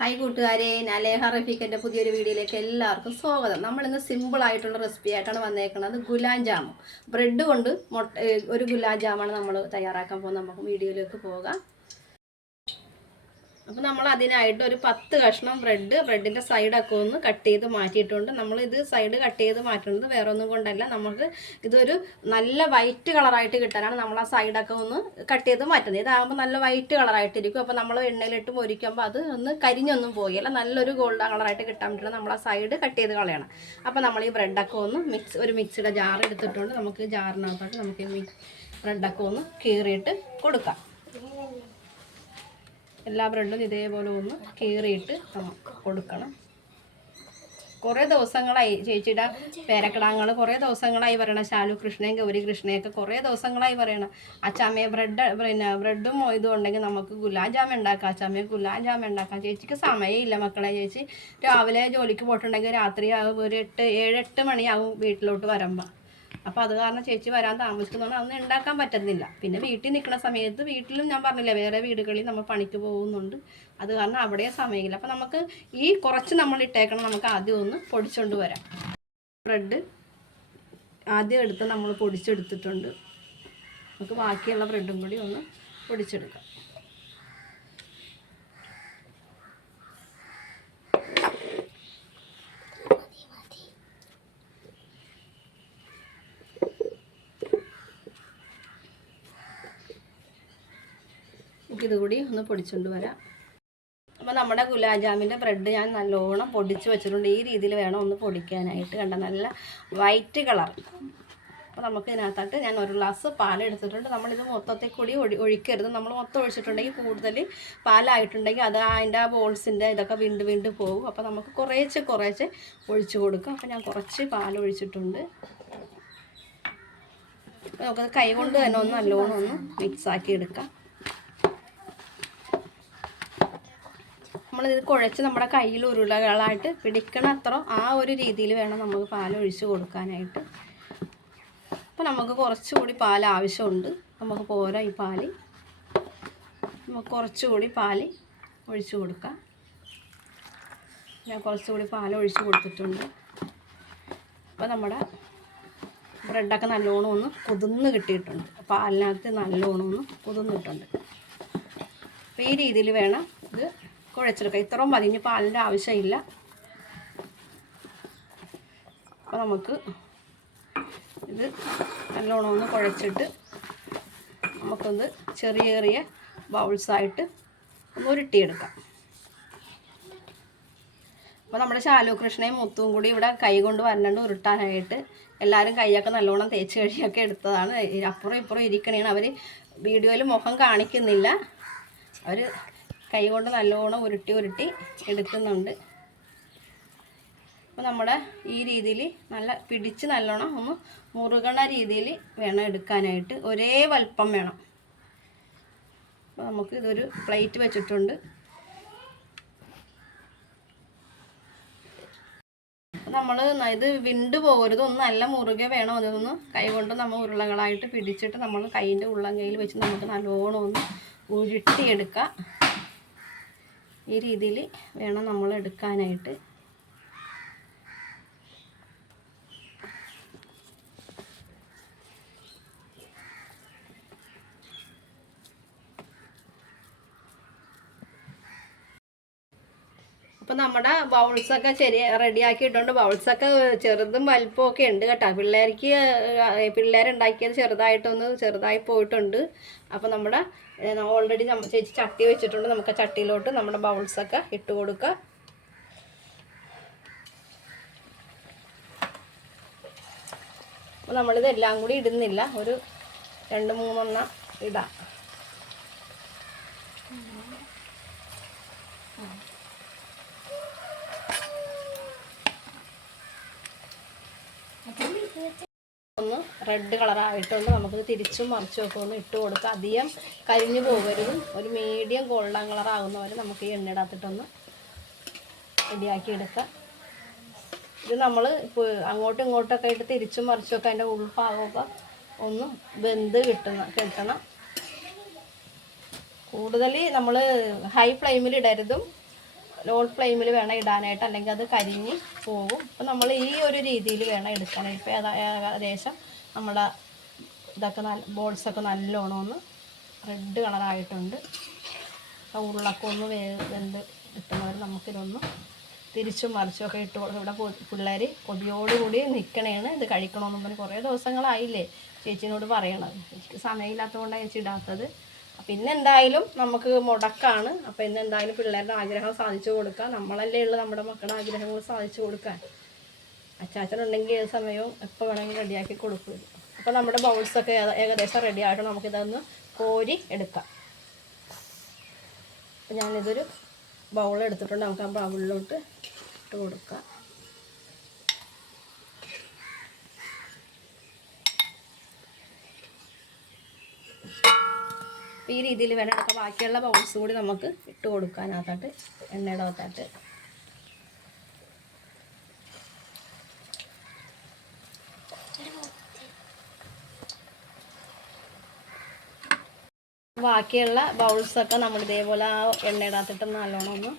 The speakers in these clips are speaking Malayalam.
ഹായ് കൂട്ടുകാരെ. ഞാൻ ലേഹ റഫീഖിന്റെ പുതിയൊരു വീഡിയോയിലേക്ക് എല്ലാവർക്കും സ്വാഗതം. നമ്മളിന്ന് സിമ്പിൾ ആയിട്ടുള്ള റെസിപ്പി ആയിട്ടാണ് വന്നേക്കുന്നത്. ഗുലാം ജാമു ബ്രെഡ് കൊണ്ട് മുട്ട ഒരു ഗുലാം ജാമാണ് നമ്മൾ തയ്യാറാക്കാൻ പോകുന്നത്. നമുക്ക് വീഡിയോയിലേക്ക് പോകാം. അപ്പോൾ നമ്മൾ അതിനായിട്ട് ഒരു പത്ത് കഷ്ണം ബ്രെഡ് ബ്രെഡിന്റെ സൈഡൊക്കെ ഒന്ന് കട്ട് ചെയ്ത് മാറ്റിയിട്ടുണ്ട്. നമ്മൾ ഇത് സൈഡ് കട്ട് ചെയ്ത് മാറ്റുന്നത് വേറെ ഒന്നും കൊണ്ടല്ല. നമുക്ക് ഇതൊരു നല്ല വൈറ്റ് കളറായിട്ട് കിട്ടാനാണ് നമ്മൾ ആ സൈഡൊക്കെ ഒന്ന് കട്ട് ചെയ്ത് മാറ്റുന്നത്. ഇതാകുമ്പോൾ നല്ല വൈറ്റ് കളറായിട്ടിരിക്കും അപ്പോൾ നമ്മൾ എണ്ണയിലിട്ട് മൊരിക്കുമ്പോൾ അത് ഒന്ന് കരിഞ്ഞൊന്നും പോകില്ല നല്ലൊരു ഗോൾഡൻ കളറായിട്ട് കിട്ടാൻ പറ്റുന്നത് നമ്മൾ ആ സൈഡ് കട്ട് ചെയ്ത് കളയണം. അപ്പോൾ നമ്മൾ ഈ ബ്രെഡൊക്കെ ഒന്ന് മിക്സ് ഒരു മിക്സിയുടെ ജാർ എടുത്തിട്ടുണ്ട്. നമുക്ക് ജാറിനകത്തോട്ട് നമുക്ക് ബ്രെഡൊക്കെ ഒന്ന് കീറിയിട്ട് കൊടുക്കാം. എല്ലാ ബ്രെഡും ഇതേപോലെ ഒന്ന് കീറിയിട്ട് നമുക്ക് കൊടുക്കണം. കുറേ ദിവസങ്ങളായി ചേച്ചിയുടെ പേരക്കിടാങ്ങൾ കുറേ ദിവസങ്ങളായി പറയണം ശാലു കൃഷ്ണയും ഗൗരി കൃഷ്ണയൊക്കെ കുറേ ദിവസങ്ങളായി പറയണം. അച്ചാമ്മയെ ബ്രെഡ് പിന്നെ ബ്രെഡും ഇതും ഉണ്ടെങ്കിൽ നമുക്ക് ഗുലാബ് ജാമ ഉണ്ടാക്കാം. അച്ചാമ്മയെ ഗുലാബ് ജാമ ഉണ്ടാക്കാം. ചേച്ചിക്ക് സമയമില്ല മക്കളെ. ചേച്ചി രാവിലെ ജോലിക്ക് പോയിട്ടുണ്ടെങ്കിൽ രാത്രി ആകും ഒരു എട്ട് ഏഴെട്ട് മണിയാകും വീട്ടിലോട്ട് വരുമ്പോൾ അപ്പോൾ അത് കാരണം ചേച്ചി വരാൻ താമസിക്കുന്നതുകൊണ്ട് അതൊന്നും ഉണ്ടാക്കാൻ പറ്റുന്നില്ല. പിന്നെ വീട്ടിൽ നിൽക്കുന്ന സമയത്ത് വീട്ടിലും ഞാൻ പറഞ്ഞില്ല വേറെ വീടുകളിൽ നമ്മൾ പണിക്ക് പോകുന്നുണ്ട്. അത് കാരണം അവിടെ സമയമില്ല. അപ്പോൾ നമുക്ക് ഈ കുറച്ച് നമ്മൾ ഇട്ടേക്കണം. നമുക്ക് ആദ്യം ഒന്ന് പൊടിച്ചുകൊണ്ട് വരാം. ബ്രെഡ് ആദ്യം എടുത്ത് നമ്മൾ പൊടിച്ചെടുത്തിട്ടുണ്ട്. നമുക്ക് ബാക്കിയുള്ള ബ്രെഡും കൂടി ഒന്ന് പൊടിച്ചെടുക്കാം. നമുക്കിത് കൂടി ഒന്ന് പൊടിച്ചുകൊണ്ട് വരാം. അപ്പോൾ നമ്മുടെ ഗുലാബ് ജാമിന്റെ ബ്രെഡ് ഞാൻ നല്ലോണം പൊടിച്ച് വെച്ചിട്ടുണ്ട്. ഈ രീതിയിൽ വേണം ഒന്ന് പൊടിക്കാനായിട്ട്. കണ്ട നല്ല വൈറ്റ് കളർ. അപ്പോൾ നമുക്ക് ഇതിനകത്തായിട്ട് ഞാൻ ഒരു ഗ്ലാസ് പാൽ എടുത്തിട്ടുണ്ട്. നമ്മളിത് മൊത്തത്തിൽ കൂടി ഒഴി ഒഴിക്കരുത്. നമ്മൾ മൊത്തം ഒഴിച്ചിട്ടുണ്ടെങ്കിൽ കൂടുതൽ പാലായിട്ടുണ്ടെങ്കിൽ അത് അതിന്റെ ആ ബോൾസിന്റെ ഇതൊക്കെ വീണ്ടും വീണ്ടും പോകും. അപ്പോൾ നമുക്ക് കുറേശ്ശെ കുറേശ്ശെ ഒഴിച്ച് കൊടുക്കാം. അപ്പോൾ ഞാൻ കുറച്ച് പാൽ ഒഴിച്ചിട്ടുണ്ട്. നമുക്കത് കൈ കൊണ്ട് തന്നെ ഒന്ന് നല്ലോണം ഒന്ന് മിക്സാക്കി എടുക്കാം. നമ്മളിത് കുഴച്ച് നമ്മുടെ കയ്യിൽ ഉരുളകളായിട്ട് പിടിക്കണ അത്ര ആ ഒരു രീതിയിൽ വേണം നമുക്ക് പാൽ ഒഴിച്ച് കൊടുക്കാനായിട്ട്. അപ്പോൾ നമുക്ക് കുറച്ചുകൂടി പാൽ ആവശ്യമുണ്ട്. നമുക്ക് പോരാ ഈ പാൽ നമുക്ക് കുറച്ചുകൂടി പാൽ ഒഴിച്ചു കൊടുക്കാം. ഞാൻ കുറച്ചുകൂടി പാൽ ഒഴിച്ച് കൊടുത്തിട്ടുണ്ട്. അപ്പോൾ നമ്മുടെ ബ്രെഡൊക്കെ നല്ലോണം ഒന്ന് കുതിർന്ന് കിട്ടിയിട്ടുണ്ട്. പാലിനകത്ത് നല്ലോണം ഒന്ന് കുതിർന്നിട്ടുണ്ട്. അപ്പോൾ ഈ രീതിയിൽ വേണം ഇത് കുഴച്ചെടുക്കാം ഇത്രയും മതി. ഇനി പാലിന്റെ ആവശ്യമില്ല. അപ്പോൾ നമുക്ക് ഇത് നല്ലോണം ഒന്ന് കുഴച്ചിട്ട് നമുക്കൊന്ന് ചെറിയ ചെറിയ ബൗൾസായിട്ട് ഒന്ന് ഉരുട്ടിയെടുക്കാം. അപ്പോൾ നമ്മുടെ ശാലു കൃഷ്ണയും മുത്തും കൂടി ഇവിടെ കൈ കൊണ്ട് വരണണ്ട് ഉരുട്ടാനായിട്ട് എല്ലാവരും കൈയൊക്കെ നല്ലോണം തേച്ച് കഴിയൊക്കെ എടുത്തതാണ്. അപ്പുറം ഇപ്പുറം ഇരിക്കണേണ്. അവർ വീഡിയോയിൽ മുഖം കാണിക്കുന്നില്ല. അവർ കൈ കൊണ്ട് നല്ലോണം ഉരുട്ടി ഉരുട്ടി എടുക്കുന്നുണ്ട്. അപ്പോൾ നമ്മുടെ ഈ രീതിയിൽ നല്ല പിടിച്ച് നല്ലോണം ഒന്ന് മുറുകണ രീതിയിൽ വേണം എടുക്കാനായിട്ട്. ഒരേ വലിപ്പം വേണം. അപ്പോൾ നമുക്ക് ഇതൊരു പ്ലേറ്റ് വെച്ചിട്ടുണ്ട്. നമ്മൾ ഇത് വിണ്ട് പോകരുത് ഒന്ന് നല്ല മുറുകെ വേണം. അതൊന്ന് കൈ കൊണ്ട് നമ്മൾ ഉരുളകളായിട്ട് പിടിച്ചിട്ട് നമ്മൾ കൈയിന്റെ ഉള്ളങ്കയിൽ വെച്ച് നമുക്ക് നല്ലോണം ഒന്ന് ഉരുട്ടിയെടുക്കാം. ഈ രീതിയിൽ വേണം നമ്മൾ എടുക്കാനായിട്ട്. അപ്പം നമ്മുടെ ബൗൾസൊക്കെ ശരി റെഡിയാക്കിയിട്ടുണ്ട്. ബൗൾസൊക്കെ ചെറുതും വലുപ്പമൊക്കെ ഉണ്ട് കേട്ടോ. പിള്ളേർക്ക് പിള്ളേരുണ്ടാക്കിയത് ചെറുതായിട്ടൊന്ന് ചെറുതായി പോയിട്ടുണ്ട്. അപ്പം നമ്മുടെ ഓൾറെഡി നമ്മൾ ചേച്ചി ചട്ടി വെച്ചിട്ടുണ്ട്. നമുക്ക് ചട്ടിയിലോട്ട് നമ്മുടെ ബൗൾസൊക്കെ ഇട്ട് കൊടുക്കുക അപ്പോൾ നമ്മളിത് എല്ലാം കൂടി ഇടുന്നില്ല. ഒരു രണ്ട് മൂന്നെണ്ണം ഇടാം. ഒന്ന് റെഡ് കളറായിട്ടുണ്ട് നമുക്ക് തിരിച്ചും മറിച്ചും ഒക്കെ ഒന്ന് ഇട്ട് കൊടുക്കാം അധികം കരിഞ്ഞു പോകരുത്. ഒരു മീഡിയം ഗോൾഡൻ കളർ വരെ നമുക്ക് ഈ എണ്ണയിടത്തിട്ടൊന്ന് റെഡിയാക്കി എടുക്കാം. ഇത് നമ്മൾ ഇപ്പോൾ അങ്ങോട്ടും ഇങ്ങോട്ടൊക്കെ ആയിട്ട് തിരിച്ചും മറിച്ചുമൊക്കെ അതിന്റെ ഉൾഭാഗമൊക്കെ ഒന്ന് വെന്ത് കിട്ടുന്ന കിട്ടണം. കൂടുതൽ നമ്മൾ ഹൈ ഫ്ലെയിമിൽ ഇടരുതും. ലോ ഫ്ലെയിമിൽ വേണം ഇടാനായിട്ട് അല്ലെങ്കിൽ അത് കരിഞ്ഞ് പോകും. അപ്പോൾ നമ്മൾ ഈ ഒരു രീതിയിൽ വേണം എടുക്കാനായിട്ട് ഇപ്പോൾ ഏകദേശം നമ്മുടെ ഇതൊക്കെ നല്ല ബോൾസൊക്കെ നല്ലോണം ഒന്ന് റെഡ് കളറായിട്ടുണ്ട് ഉള്ളൊക്കെ ഒന്ന് വേണ്ട കിട്ടുന്നവർ നമുക്കിതൊന്ന് തിരിച്ചും മറിച്ചുമൊക്കെ ഇട്ട് കൊടുക്കും. ഇവിടെ പിള്ളേർ കൊതിയോടുകൂടി നിൽക്കണേണ് ഇത് കഴിക്കണമെന്നും പറഞ്ഞ് കുറേ ദിവസങ്ങളായില്ലേ ചേച്ചിനോട് പറയണത്. എനിക്ക് സമയമില്ലാത്തതുകൊണ്ടാണ് ചേച്ചി ഇടാത്തത്. പിന്നെ എന്തായാലും നമുക്ക് മുടക്കാണ്. അപ്പോൾ ഇന്ന് എന്തായാലും പിള്ളേരുടെ ആഗ്രഹം സാധിച്ചു കൊടുക്കാം. നമ്മളല്ലേ ഉള്ളു നമ്മുടെ മക്കളുടെ ആഗ്രഹങ്ങൾ സാധിച്ചു കൊടുക്കാൻ. അച്ചാച്ചനുണ്ടെങ്കിൽ ഏത് സമയവും എപ്പോൾ വേണമെങ്കിലും റെഡിയാക്കി കൊടുക്കും. അപ്പോൾ നമ്മുടെ ബൗൾസൊക്കെ ഏകദേശം റെഡി ആയിട്ട് നമുക്കിതൊന്ന് കോരി എടുക്കാം. ഞാനിതൊരു ബൗൾ എടുത്തിട്ടുണ്ട്. നമുക്ക് ആ ബൗളിലോട്ട് ഇട്ട് കൊടുക്കാം. അപ്പോൾ ഈ രീതിയിൽ വേണം. എടുക്കാം ബാക്കിയുള്ള ബൗൾസ് കൂടി നമുക്ക് ഇട്ട് കൊടുക്കാനകത്തോട്ട് എണ്ണയുടെ അകത്തോട്ട്. ബാക്കിയുള്ള ബൗൾസൊക്കെ നമ്മൾ ഇതേപോലെ ആ എണ്ണയിടാത്തിട്ട് നല്ലോണം ഒന്ന്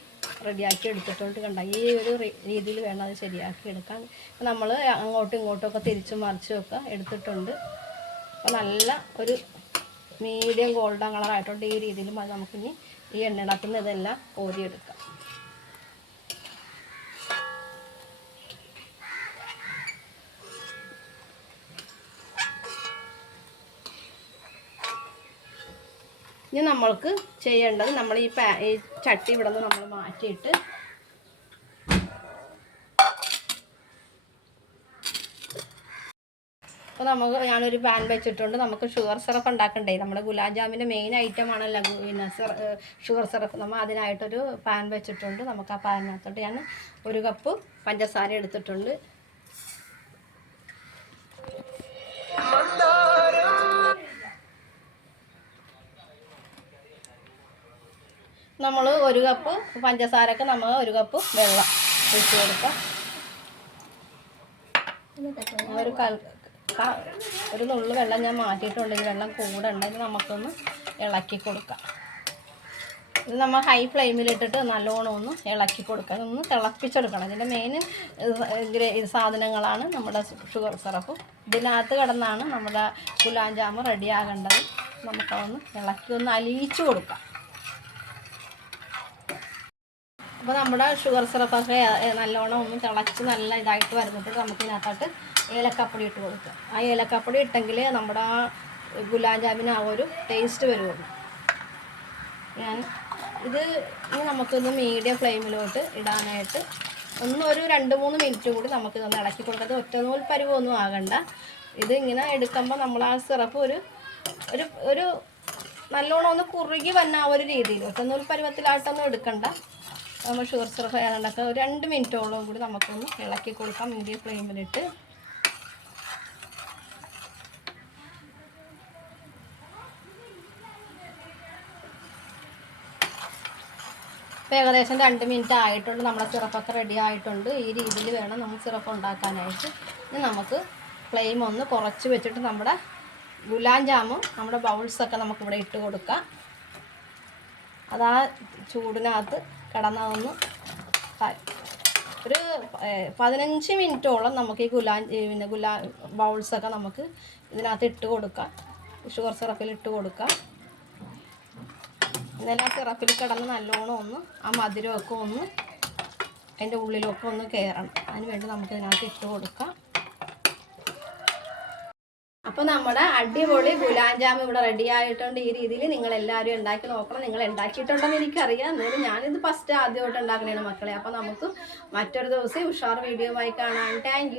റെഡിയാക്കി എടുത്തിട്ടുണ്ട് കണ്ട? ഈ ഒരു രീതിയിൽ വേണം അത് ശരിയാക്കി എടുക്കാൻ. നമ്മൾ അങ്ങോട്ടും ഇങ്ങോട്ടും ഒക്കെ തിരിച്ചും മറിച്ചും ഒക്കെ എടുത്തിട്ടുണ്ട്. അപ്പോൾ നല്ല ഒരു മീഡിയം ഗോൾഡൻ കളർ ആയിട്ടുണ്ട് ഈ രീതിയിൽ നമുക്കിനി ഈ എണ്ണ നിന്ന് ഇതെല്ലാം കോരിയെടുക്കാം. ഇനി നമ്മൾക്ക് ചെയ്യേണ്ടത് നമ്മൾ ഈ പാ ഈ ചട്ടി ഇവിടെ നിന്ന് നമ്മൾ മാറ്റിയിട്ട് അപ്പോൾ നമുക്ക് ഞാനൊരു പാൻ വെച്ചിട്ടുണ്ട്. നമുക്ക് ഷുഗർ സിറപ്പ് ഉണ്ടാക്കണ്ടേ? നമ്മുടെ ഗുലാബ് ജാമിന്റെ മെയിൻ ഐറ്റം ആണല്ലോ ഗു- പിന്നെ ഷുഗർ സിറപ്പ് നമ്മൾ അതിനായിട്ടൊരു പാൻ വെച്ചിട്ടുണ്ട്. നമുക്ക് ആ പാനിനകത്തോട്ട് ഞാൻ ഒരു കപ്പ് പഞ്ചസാര എടുത്തിട്ടുണ്ട്. നമ്മൾ ഒരു കപ്പ് പഞ്ചസാരക്ക് നമ്മൾ ഒരു കപ്പ് വെള്ളം ഒഴിച്ചു കൊടുക്കാം. ഒരു കൽ ക- ഒരു നുള്ളു വെള്ളം ഞാൻ മാറ്റിയിട്ടുണ്ട്. ഈ വെള്ളം കൂടെ ഉണ്ടെങ്കിൽ നമുക്കൊന്ന് ഇളക്കി കൊടുക്കാം. ഇത് നമ്മൾ ഹൈ ഫ്ലെയിമിലിട്ടിട്ട് നല്ലോണം ഒന്ന് ഇളക്കി കൊടുക്കുക ഒന്ന് തിളപ്പിച്ചെടുക്കണം. ഇതിന്റെ മെയിൻ സാധനങ്ങളാണ് നമ്മുടെ ഷുഗർ സിറപ്പ് ഇതിനകത്ത് കിടന്നാണ് നമ്മുടെ ഗുലാം ജാമ് റെഡിയാകേണ്ടത് നമുക്കതൊന്ന് ഇളക്കി ഒന്ന് അലിയിച്ചു കൊടുക്കാം. അപ്പോൾ നമ്മുടെ ഷുഗർ സിറപ്പൊക്കെ നല്ലോണം ഒന്ന് തിളച്ച് നല്ല ഇതായിട്ട് വരുന്നിട്ട് നമുക്ക് ഇതിനകത്തോട്ട് ഏലക്കപ്പൊടി ഇട്ട് കൊടുക്കുക ആ ഏലക്കപ്പൊടി ഇട്ടെങ്കിൽ നമ്മുടെ ആ ഗുലാബ് ജാമിന് ആ ഒരു ടേസ്റ്റ് വരുള്ളൂ. ഞാൻ ഇത് ഇനി നമുക്കൊന്ന് മീഡിയം ഫ്ലെയിമിലോട്ട് ഇടാനായിട്ട് ഒന്ന് ഒരു രണ്ട് മൂന്ന് മിനിറ്റ് കൂടി നമുക്കിതൊന്ന് ഇളക്കി കൊടുക്കുന്നത് ഒറ്റ നൂൽ പരുവൊന്നും ആകണ്ട. ഇത് ഇങ്ങനെ എടുക്കുമ്പോൾ നമ്മൾ ആ സിറപ്പ് ഒരു ഒരു ഒരു നല്ലോണം ഒന്ന് കുറുകി വന്ന ആ ഒരു രീതിയിൽ. ഒറ്റ നൂൽ പരുവത്തിലായിട്ടൊന്നും എടുക്കണ്ട. നമ്മൾ ഷുഗർ സിറപ്പ് ഉണ്ടാക്കുക ഒരു രണ്ട് മിനിറ്റോളം കൂടി നമുക്കൊന്ന് ഇളക്കി കൊടുക്കാം മീഡിയം ഫ്ലെയിമിലിട്ട് ഇപ്പോൾ ഏകദേശം രണ്ട് മിനിറ്റ് ആയിട്ടുണ്ട് നമ്മുടെ സിറപ്പൊക്കെ റെഡി ആയിട്ടുണ്ട്. ഈ രീതിയിൽ വേണം നമ്മൾ സിറപ്പ് ഉണ്ടാക്കാനായിട്ട്. ഇനി നമുക്ക് ഫ്ലെയിം ഒന്ന് കുറച്ച് വെച്ചിട്ട് നമ്മുടെ ഗുലാം ജാമും നമ്മുടെ ബൗൾസൊക്കെ നമുക്കിവിടെ ഇട്ട് കൊടുക്കാം. അതാ ചൂടിനകത്ത് കിടന്നതൊന്ന് ക- ഒരു പതിനഞ്ച് മിനിറ്റോളം നമുക്ക് ഈ ഗുലാ പിന്നെ ഗുലാ ബൗൾസൊക്കെ നമുക്ക് ഇതിനകത്ത് ഇട്ട് കൊടുക്കാം. ഷുഗർ സിറപ്പിൽ ഇട്ട് കൊടുക്കാം. എന്നാലും ആ സിറപ്പിൽ കിടന്ന് നല്ലോണം ഒന്ന് ആ മധുരമൊക്കെ ഒന്ന് അതിന്റെ ഉള്ളിലൊക്കെ ഒന്ന് കയറണം അതിന് വേണ്ടി നമുക്ക് ഇതിനകത്ത് ഇട്ട് കൊടുക്കാം. അപ്പോൾ നമ്മുടെ അടിപൊളി ഗുലാം ജാം ഇവിടെ റെഡി ആയിട്ടുണ്ട്. ഈ രീതിയിൽ നിങ്ങൾ എല്ലാവരും ഉണ്ടാക്കി നോക്കണം. നിങ്ങൾ ഉണ്ടാക്കിയിട്ടുണ്ടെന്ന് എനിക്കറിയാം. എന്നാലും ഞാനിത് ഫസ്റ്റ് ആദ്യമായിട്ട് ഉണ്ടാക്കണേണ് മക്കളെ. അപ്പോൾ നമുക്ക് മറ്റൊരു ദിവസം ഉഷാർ വീഡിയോ ആയി കാണാം. താങ്ക്